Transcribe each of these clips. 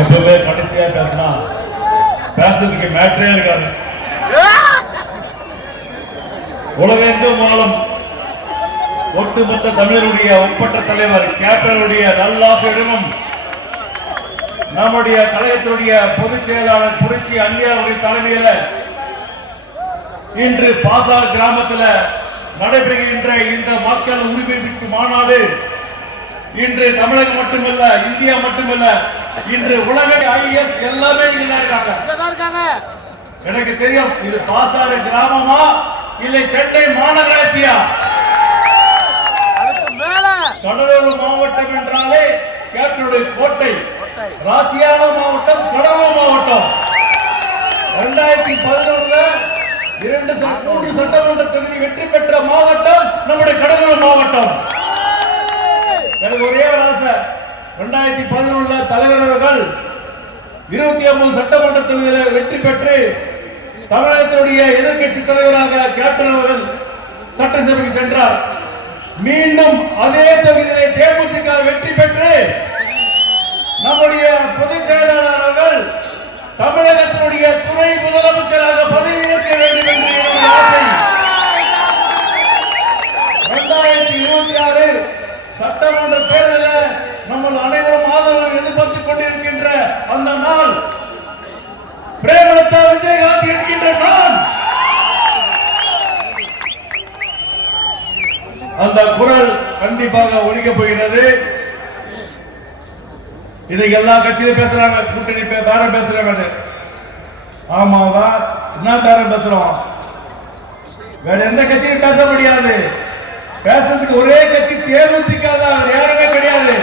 எப்பவுமே கடைசியா பேசினா பேசுறதுக்கு மேட்டரே இருக்காது. உலகெங்கும் வாழும் ஒட்டுமொத்த தமிழருடைய உட்பட்ட தலைவர் கேப்டனுடைய நல்லாசிரியமும் நம்முடைய கலையத்துடைய பொதுச் செயலாளர் புரட்சி அன்னியாருடைய தலைமையில இன்று பாசார் கிராமத்தில் நடைபெறுகின்ற இந்த மக்கள் உரிமை மாநாடு இன்று தமிழகம் மட்டுமல்ல இந்தியா மட்டுமல்ல இன்று உலக ஐஎஸ் எல்லாமே இங்கதான் இருக்காங்க. எனக்கு தெரியும் இது பாசாறு கிராமமா இல்லை சென்னை மாநகராட்சியா? கடலூர் மாவட்டம் என்றாலே கேப்டனுடைய கோட்டை. ராசியான மாவட்டம் கடலூர் மாவட்டம். இரண்டாயிரத்தி பதினொன்றுல இரண்டு மூன்று சட்டமன்ற தொகுதி வெற்றி பெற்ற மாவட்டம் நம்முடைய கடலூர் மாவட்டம் எனக்கு ஒரே ஒரு ஆசை ரெண்டாயிரத்தி பதினொன்றுல தலைவர் அவர்கள் இருபத்தி ஒன்பது சட்டமன்ற தொகுதியில வெற்றி பெற்று தமிழகத்தினுடைய எதிர்க்கட்சி தலைவராக கேப்டன் அவர்கள் சட்டசபைக்கு சென்றார். மீண்டும் அதே தொகுதியிலே தேமுதிக வெற்றி பெற்று நம்முடைய பொதுச் செயலாளர் அவர்கள் தமிழகத்தினுடைய துணை முதலமைச்சர் அந்த குரல் கண்டிப்பாக ஒழிக்க போகிறது. இதை எல்லா கட்சியிலும் பேசுறாங்க கூட்டணி பேரம் பேசுறாங்க ஆமாவா? என்ன பேரம் பேசுறோம்? வேற எந்த கட்சியும் பேச முடியாது. பேசுறதுக்கு ஒரே கட்சி தேமுதிக தான் யாருமே கிடையாது.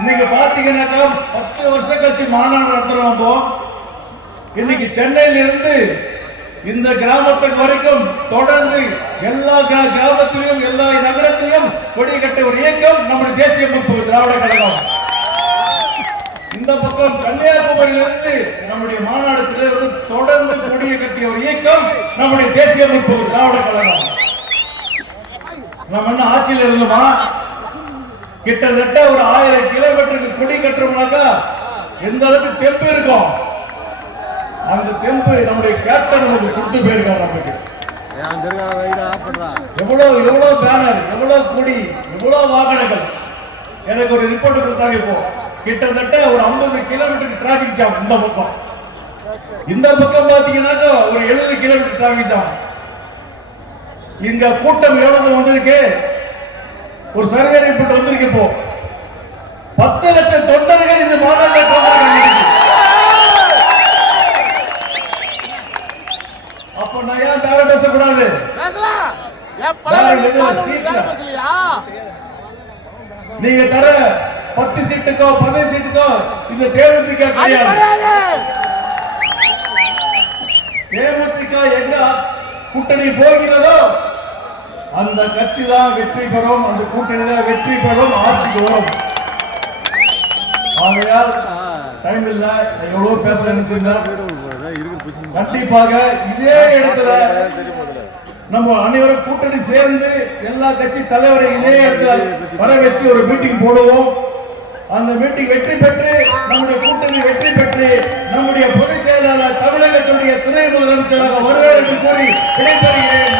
இன்னைக்கு பாத்தீங்கன்னாக்கா பத்து வருஷம் கட்சி மாநாடு நடத்துறோம் இன்னைக்கு சென்னையில இருந்து இந்த கிராமத்துக்கு வரைக்கும் தொடர்ந்து எல்லா கிரா- கிராமத்திலும் எல்லா நகரத்திலும் கொடி கட்ட ஒரு இயக்கம் நம்முடைய தேசிய முற்போக்கு திராவிட கழகம். இந்த பக்கம் கன்னியாகுமரியிலிருந்து நம்முடைய மாநாடு தலைவர்கள் தொடர்ந்து கொடியை கட்டிய ஒரு இயக்கம் நம்முடைய தேசிய முற்போக்கு திராவிட கழகம். நம்ம என்ன ஆட்சியில் இருந்தோமா? கிட்டத்தட்ட ஒரு ஆயிரம் கிலோமீட்டருக்கு கொடி கட்டுறோம்னாக்கா எந்த அளவுக்கு தெம்பு இருக்கும்? அந்த தெம்பு நம்முடைய கேப்டன் நமக்கு கொடுத்து போயிருக்காரு நமக்கு எவ்வளவு எவ்வளவு பேனர் எவ்வளவு கொடி எவ்வளவு வாகனங்கள். எனக்கு ஒரு ரிப்போர்ட் கொடுத்தாங்க இப்போ. கிட்டத்தட்ட ஒரு 50 கிலோமீட்டருக்கு டிராபிக் ஜாம் இந்த பக்கம். இந்த பக்கம் பாத்தீங்கன்னாக்கா ஒரு 70 கிலோமீட்டர் டிராபிக் ஜாம் இங்க கூட்டம் எவ்வளவு வந்திருக்கு? ஒரு சர்வே ரிப்போர்ட் வந்திருக்கு இப்போ. பத்து லட்சம் தொண்டு அப்ப நான் ஏன் பேசக்கூடாது? பேசலாம். பேர் பேசலையா? நீங்க தர பத்து சீட்டுக்கோ பதினஞ்சு சீட்டுக்கோ இந்த தேமுதிக கிடையாது. தேமுதிக எங்க கூட்டணி போகிறதோ அந்த கட்சி தான் வெற்றி பெறும் அந்த கூட்டணி தான் வெற்றி பெறும் ஆட்சிக்கு வரும். ஆகையால் டைம் இல்ல எவ்வளவு பேச நினைச்சிருந்தேன். கண்டிப்பாக இதே இடத்துல நம்ம அனைவரும் கூட்டணி சேர்ந்து எல்லா கட்சி தலைவரை இதே இடத்துல வர வச்சு ஒரு மீட்டிங் போடுவோம். அந்த மீட்டிங் வெற்றி பெற்று நம்முடைய கூட்டணி வெற்றி பெற்று நம்முடைய பொதுச் செயலாளர் தமிழகத்துடைய துணை முதலமைச்சராக வருவார் என்று கூறி விடைபெறுகிறேன்.